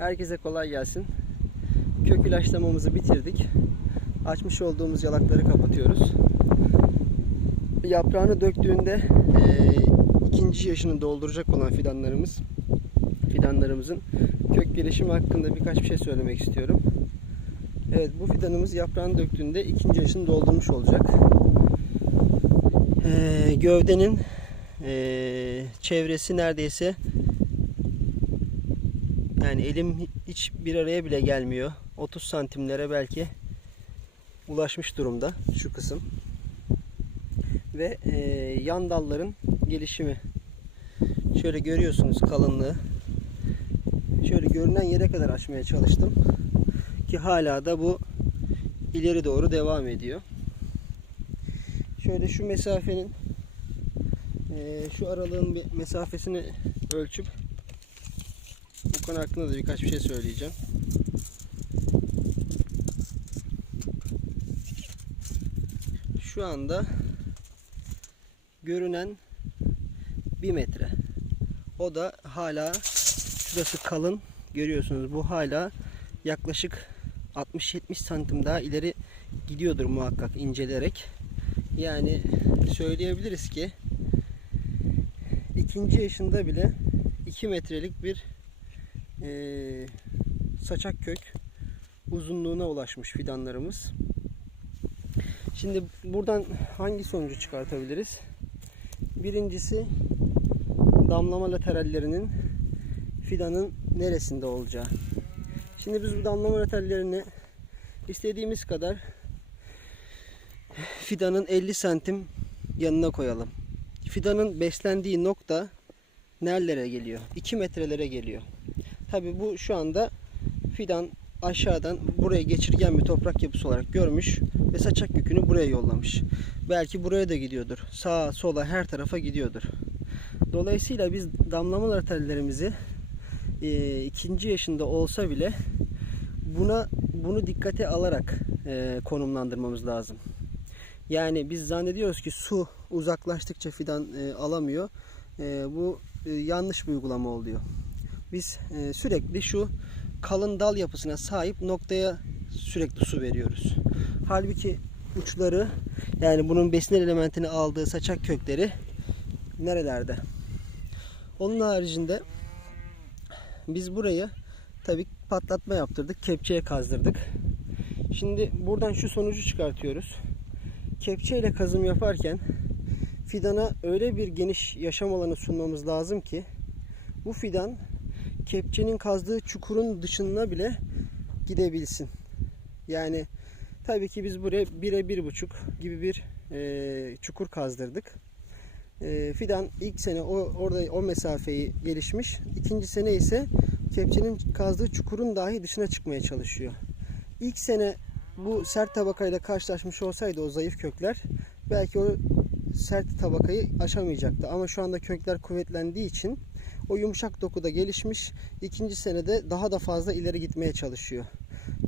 Herkese kolay gelsin. Kök ilaçlamamızı bitirdik. Açmış olduğumuz yalakları kapatıyoruz. Yaprağını döktüğünde eee, ikinci yaşını dolduracak olan fidanlarımız fidanlarımızın kök gelişimi hakkında birkaç bir şey söylemek istiyorum. Evet bu fidanımız yaprağını döktüğünde ikinci yaşını doldurmuş olacak. Eee, gövdenin eee, çevresi neredeyse yani elim hiç bir araya bile gelmiyor. 30 santimlere belki ulaşmış durumda şu kısım. Ve eee, yan dalların gelişimi. Şöyle görüyorsunuz kalınlığı. Şöyle görünen yere kadar açmaya çalıştım. Ki hala da bu ileri doğru devam ediyor. Şöyle şu mesafenin eee, şu aralığın bir mesafesini ölçüp konu hakkında da birkaç bir şey söyleyeceğim. Şu anda görünen 1 metre. O da hala şurası kalın. Görüyorsunuz bu hala yaklaşık 60-70 santim daha ileri gidiyordur muhakkak incelerek. Yani söyleyebiliriz ki ikinci yaşında bile 2 metrelik bir eee, saçak kök uzunluğuna ulaşmış fidanlarımız. Şimdi buradan hangi sonucu çıkartabiliriz? Birincisi damlama laterallerinin fidanın neresinde olacağı. Şimdi biz bu damlama laterallerini istediğimiz kadar fidanın 50 santim yanına koyalım. Fidanın beslendiği nokta nerelere geliyor? 2 metrelere geliyor. Tabi bu şu anda fidan aşağıdan buraya geçirgen bir toprak yapısı olarak görmüş ve saçak kökünü buraya yollamış. Belki buraya da gidiyordur. Sağa sola her tarafa gidiyordur. Dolayısıyla biz damlama laterallerimizi e, ikinci yaşında olsa bile buna bunu dikkate alarak e, konumlandırmamız lazım. Yani biz zannediyoruz ki su uzaklaştıkça fidan e, alamıyor. E, bu e, yanlış bir uygulama oluyor. Biz e, sürekli şu kalın dal yapısına sahip noktaya sürekli su veriyoruz. Halbuki uçları yani bunun besin elementini aldığı saçak kökleri nerelerde? Onun haricinde biz burayı tabi patlatma yaptırdık. Kepçeye kazdırdık. Şimdi buradan şu sonucu çıkartıyoruz. Kepçeyle kazım yaparken fidana öyle bir geniş yaşam alanı sunmamız lazım ki bu fidan kepçenin kazdığı çukurun dışına bile gidebilsin. Yani tabii ki biz buraya 1'e 1,5 gibi bir e, çukur kazdırdık. E, fidan ilk sene o orada o mesafeyi gelişmiş. İkinci sene ise kepçenin kazdığı çukurun dahi dışına çıkmaya çalışıyor. İlk sene bu sert tabakayla karşılaşmış olsaydı o zayıf kökler belki o sert tabakayı aşamayacaktı. Ama şu anda kökler kuvvetlendiği için o yumuşak dokuda gelişmiş. İkinci senede daha da fazla ileri gitmeye çalışıyor.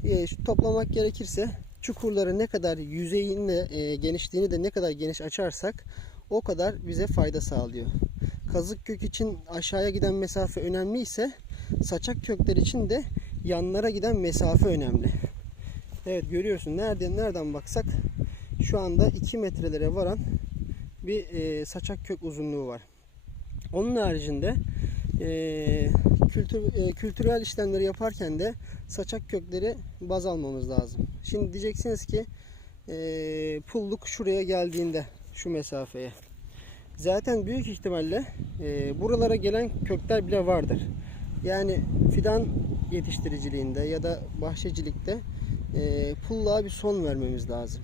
E, toplamak gerekirse çukurları ne kadar yüzeyini e, genişliğini de ne kadar geniş açarsak o kadar bize fayda sağlıyor. Kazık kök için aşağıya giden mesafe önemli ise saçak kökler için de yanlara giden mesafe önemli. Evet görüyorsun nereden nereden baksak şu anda 2 metrelere varan bir e, saçak kök uzunluğu var. Onun haricinde e, kültür, e, kültürel işlemleri yaparken de saçak kökleri baz almamız lazım. Şimdi diyeceksiniz ki e, pulluk şuraya geldiğinde şu mesafeye. Zaten büyük ihtimalle e, buralara gelen kökler bile vardır. Yani fidan yetiştiriciliğinde ya da bahçecilikte e, pulluğa bir son vermemiz lazım.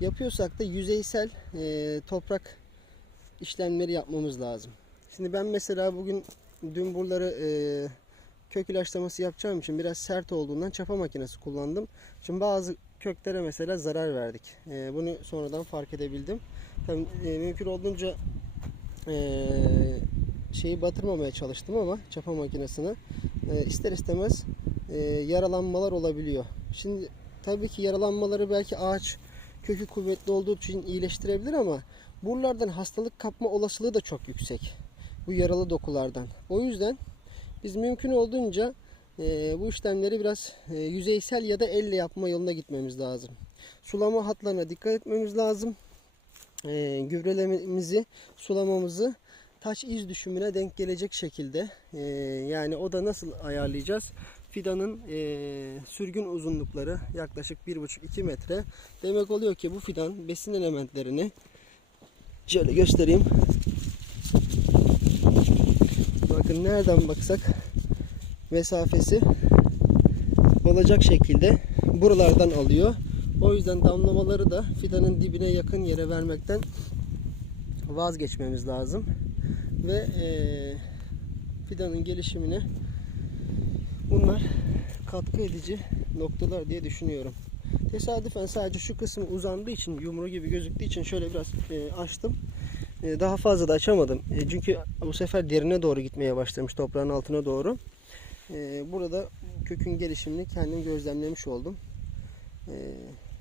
Yapıyorsak da yüzeysel e, toprak işlemleri yapmamız lazım. Şimdi ben mesela bugün dün buraları e, kök ilaçlaması yapacağım için biraz sert olduğundan çapa makinesi kullandım. Şimdi bazı köklere mesela zarar verdik. E, bunu sonradan fark edebildim. Tabii e, mümkün olduğunca e, şeyi batırmamaya çalıştım ama çapa makinesini e, ister istemez e, yaralanmalar olabiliyor. Şimdi tabii ki yaralanmaları belki ağaç kökü kuvvetli olduğu için iyileştirebilir ama buralardan hastalık kapma olasılığı da çok yüksek. Bu yaralı dokulardan. O yüzden biz mümkün olduğunca Ee, bu işlemleri biraz e, yüzeysel ya da elle yapma yoluna gitmemiz lazım. Sulama hatlarına dikkat etmemiz lazım. Ee, gübrelememizi, sulamamızı taç iz düşümüne denk gelecek şekilde e, yani o da nasıl ayarlayacağız? Fidanın e, sürgün uzunlukları yaklaşık 1,5-2 metre. Demek oluyor ki bu fidan besin elementlerini şöyle göstereyim. Bakın nereden baksak mesafesi olacak şekilde buralardan alıyor. O yüzden damlamaları da fidanın dibine yakın yere vermekten vazgeçmemiz lazım. Ve eee, fidanın gelişimine bunlar katkı edici noktalar diye düşünüyorum. Tesadüfen sadece şu kısım uzandığı için yumru gibi gözüktüğü için şöyle biraz eee, açtım. Eee, daha fazla da açamadım. Eee, çünkü bu sefer derine doğru gitmeye başlamış toprağın altına doğru. Eee, burada kökün gelişimini kendim gözlemlemiş oldum. Eee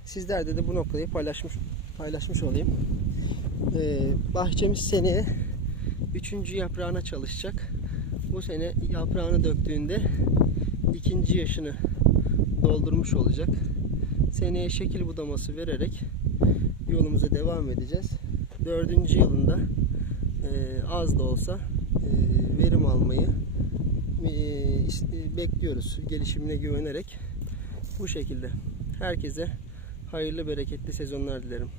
sizlerle de bu noktayı paylaşmış paylaşmış olayım. Bahçemiz seneye üçüncü yaprağına çalışacak. Bu sene yaprağını döktüğünde ikinci yaşını doldurmuş olacak. Seneye şekil budaması vererek yolumuza devam edeceğiz. Dördüncü yılında eee, az da olsa eee, verim almayı eee, is- bekliyoruz. Gelişimine güvenerek bu şekilde. Herkese hayırlı bereketli sezonlar dilerim.